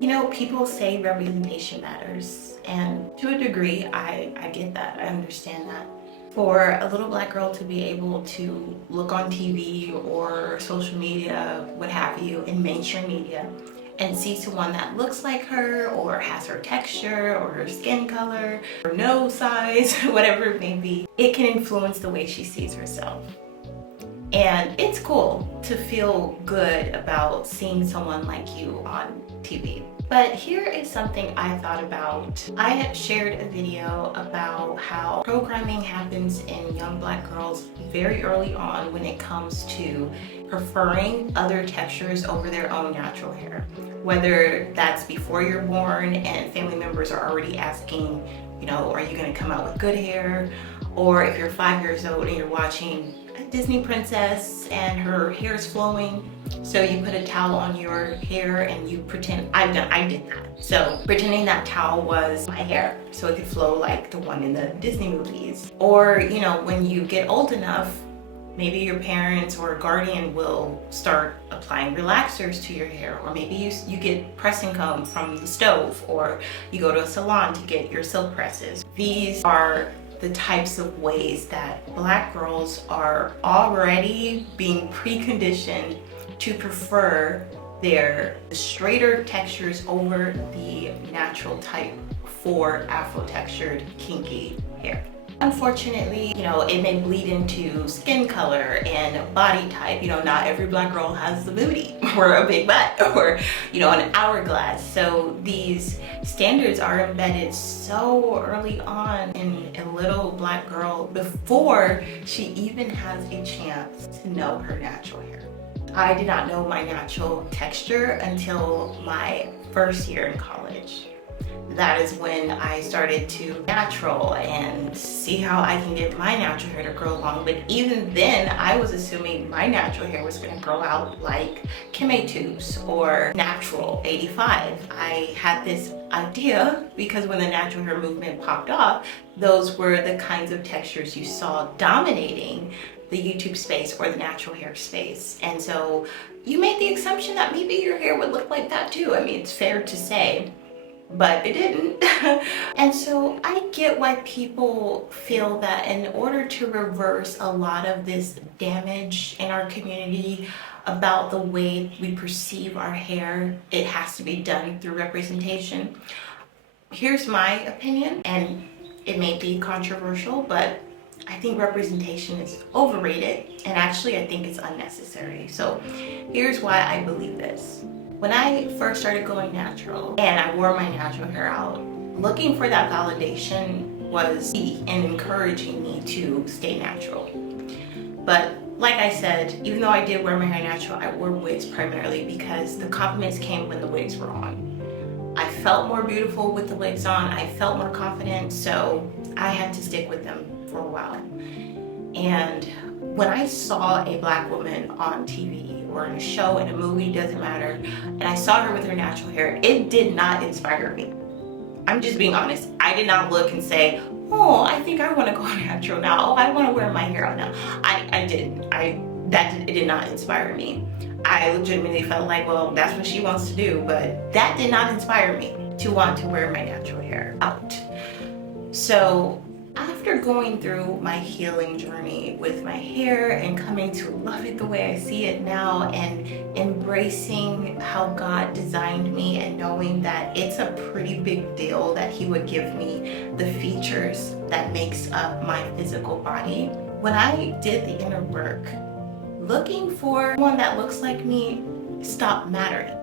You know, people say representation matters, and to a degree, I get that. I understand that. For a little black girl to be able to look on TV or social media, what have you, in mainstream media, and see someone that looks like her or has her texture or her skin color or nose size, whatever it may be, it can influence the way she sees herself. And it's cool to feel good about seeing someone like you on TV. But here is something I thought about. I had shared a video about how programming happens in young black girls very early on when it comes to preferring other textures over their own natural hair. Whether that's before you're born and family members are already asking, you know, are you gonna come out with good hair? Or if you're 5 years old and you're watching a Disney princess and her hair is flowing, so you put a towel on your hair and you pretend, I did that. So pretending that towel was my hair so it could flow like the one in the Disney movies. Or, you know, when you get old enough, maybe your parents or a guardian will start applying relaxers to your hair, or maybe you get pressing comb from the stove, or you go to a salon to get your silk presses. These are the types of ways that black girls are already being preconditioned to prefer their straighter textures over the natural type for Afro-textured kinky hair. Unfortunately, you know, it may bleed into skin color and body type. You know, not every black girl has the booty or a big butt or, you know, an hourglass. So these standards are embedded so early on in a little black girl before she even has a chance to know her natural hair. I did not know my natural texture until my first year in college. That is when I started to natural and see how I can get my natural hair to grow long. But even then, I was assuming my natural hair was going to grow out like Kim Tubes or Natural 85. I had this idea because when the natural hair movement popped off, those were the kinds of textures you saw dominating the YouTube space or the natural hair space. And so you made the assumption that maybe your hair would look like that too. I mean, it's fair to say. But it didn't. And so I get why people feel that in order to reverse a lot of this damage in our community about the way we perceive our hair, it has to be done through representation. Here's my opinion, and it may be controversial, but I think representation is overrated, and actually I think it's unnecessary. So here's why I believe this. When I first started going natural and I wore my natural hair out, looking for that validation was key in encouraging me to stay natural. But like I said, even though I did wear my hair natural, I wore wigs primarily because the compliments came when the wigs were on. I felt more beautiful with the wigs on, I felt more confident, so I had to stick with them for a while. And when I saw a black woman on TV or in a show, in a movie, doesn't matter, and I saw her with her natural hair, it did not inspire me. I'm just being honest. I did not look and say, oh, I think I want to go natural now. Oh, I want to wear my hair out now. I didn't. It did not inspire me. I legitimately felt like, well, that's what she wants to do, but that did not inspire me to want to wear my natural hair out. So after going through my healing journey with my hair and coming to love it the way I see it now and embracing how God designed me and knowing that it's a pretty big deal that He would give me the features that makes up my physical body, when I did the inner work, looking for one that looks like me stopped mattering.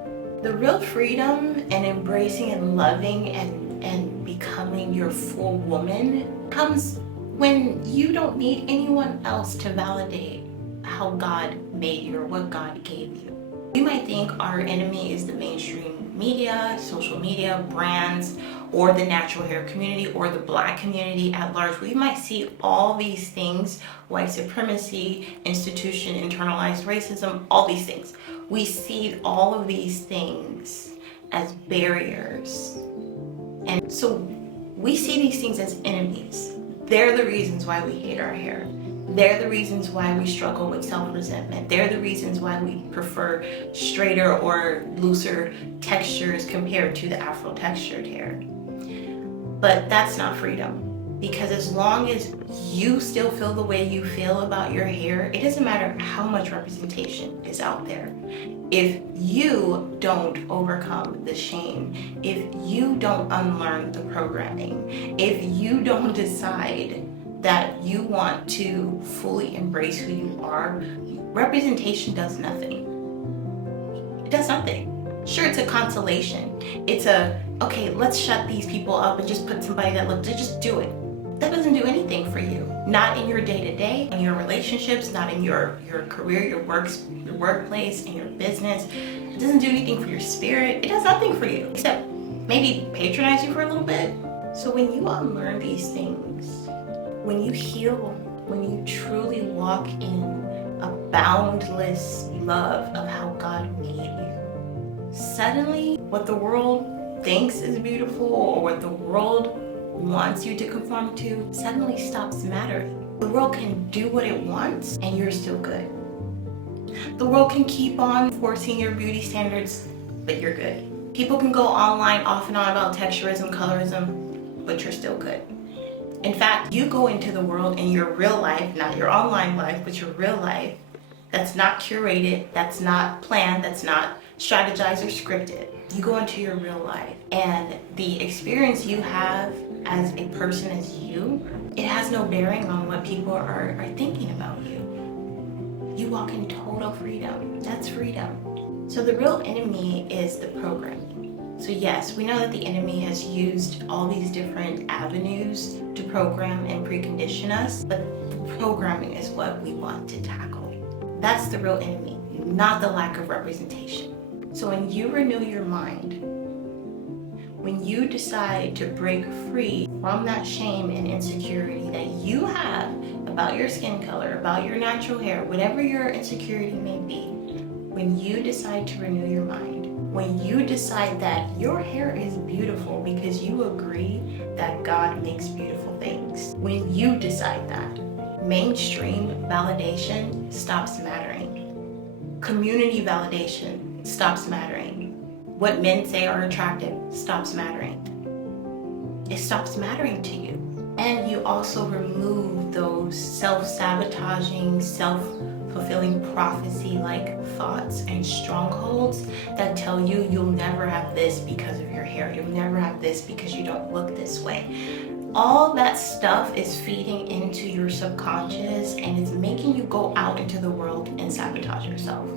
The real freedom and embracing and loving and becoming your full woman comes when you don't need anyone else to validate how God made you or what God gave you. You might think our enemy is the mainstream media, social media, brands, or the natural hair community, or the black community at large. We might see all these things, white supremacy, institution, internalized racism, all these things. We see all of these things as barriers. And so we see these things as enemies. They're the reasons why we hate our hair. They're the reasons why we struggle with self-resentment. They're the reasons why we prefer straighter or looser textures compared to the Afro textured hair. But that's not freedom. Because as long as you still feel the way you feel about your hair, it doesn't matter how much representation is out there. If you don't overcome the shame, if you don't unlearn the programming, if you don't decide that you want to fully embrace who you are, representation does nothing. It does nothing. Sure, it's a consolation. It's okay, let's shut these people up and just put somebody that looks, just do it. That doesn't do anything for you. Not in your day-to-day, in your relationships, not in your career, your workplace, and your business. It doesn't do anything for your spirit. It does nothing for you, except maybe patronize you for a little bit. So when you unlearn these things, when you heal, when you truly walk in a boundless love of how God made you, suddenly what the world thinks is beautiful or what the world wants you to conform to suddenly stops mattering. The world can do what it wants and you're still good. The world can keep on forcing your beauty standards, but you're good. People can go online off and on about texturism, colorism, but you're still good. In fact, you go into the world in your real life, not your online life, but your real life, that's not curated, that's not planned, that's not strategized or scripted. You go into your real life and the experience you have as a person, as you, it has no bearing on what people are thinking about you. You walk in total freedom. That's freedom. So the real enemy is the programming. So yes, we know that the enemy has used all these different avenues to program and precondition us, but the programming is what we want to tackle. That's the real enemy, not the lack of representation. So when you renew your mind, when you decide to break free from that shame and insecurity that you have about your skin color, about your natural hair, whatever your insecurity may be, when you decide to renew your mind, when you decide that your hair is beautiful because you agree that God makes beautiful things, when you decide that, mainstream validation stops mattering. Community validation stops mattering. What men say are attractive stops mattering. It stops mattering to you. And you also remove those self-sabotaging, self-fulfilling prophecy-like thoughts and strongholds that tell you you'll never have this because of your hair. You'll never have this because you don't look this way. All that stuff is feeding into your subconscious and it's making you go out into the world and sabotage yourself.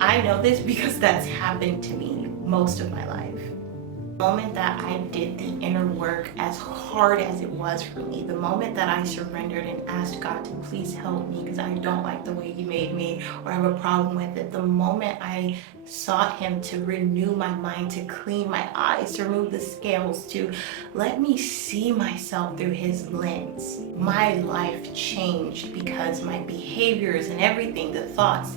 I know this because that's happened to me most of my life. The moment that I did the inner work, as hard as it was for me, the moment that I surrendered and asked God to please help me because I don't like the way He made me or I have a problem with it, the moment I sought Him to renew my mind, to clean my eyes, to remove the scales, to let me see myself through His lens, my life changed because my behaviors and everything, the thoughts,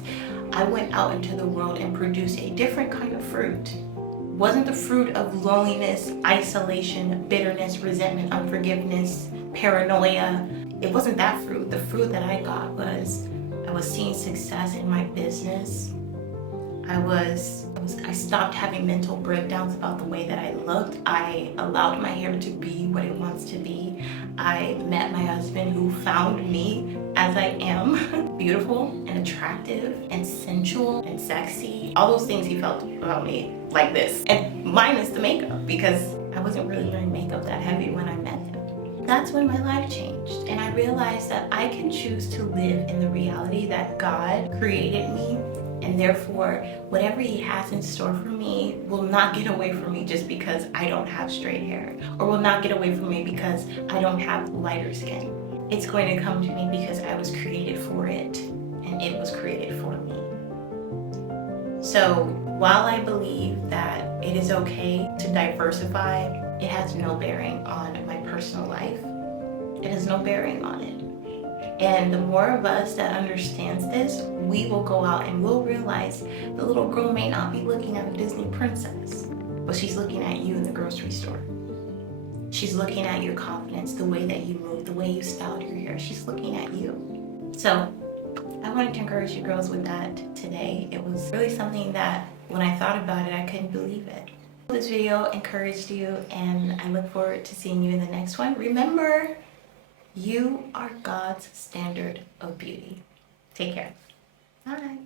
I went out into the world and produced a different kind of fruit. It wasn't the fruit of loneliness, isolation, bitterness, resentment, unforgiveness, paranoia. It wasn't that fruit. The fruit that I got was I was seeing success in my business. I stopped having mental breakdowns about the way that I looked. I allowed my hair to be what it wants to be. I met my husband who found me as I am, beautiful and attractive and sensual and sexy. All those things he felt about me like this. And minus the makeup because I wasn't really wearing makeup that heavy when I met him. That's when my life changed and I realized that I can choose to live in the reality that God created me. And therefore, whatever He has in store for me will not get away from me just because I don't have straight hair, or will not get away from me because I don't have lighter skin. It's going to come to me because I was created for it, and it was created for me. So, while I believe that it is okay to diversify, it has no bearing on my personal life. It has no bearing on it. And the more of us that understands this, we will go out and we'll realize the little girl may not be looking at a Disney princess, but she's looking at you in the grocery store. She's looking at your confidence, the way that you move, the way you styled your hair. She's looking at you. So I wanted to encourage you girls with that today. It was really something that when I thought about it, I couldn't believe it. This video encouraged you, and I look forward to seeing you in the next one. Remember, you are God's standard of beauty. Take care. Bye.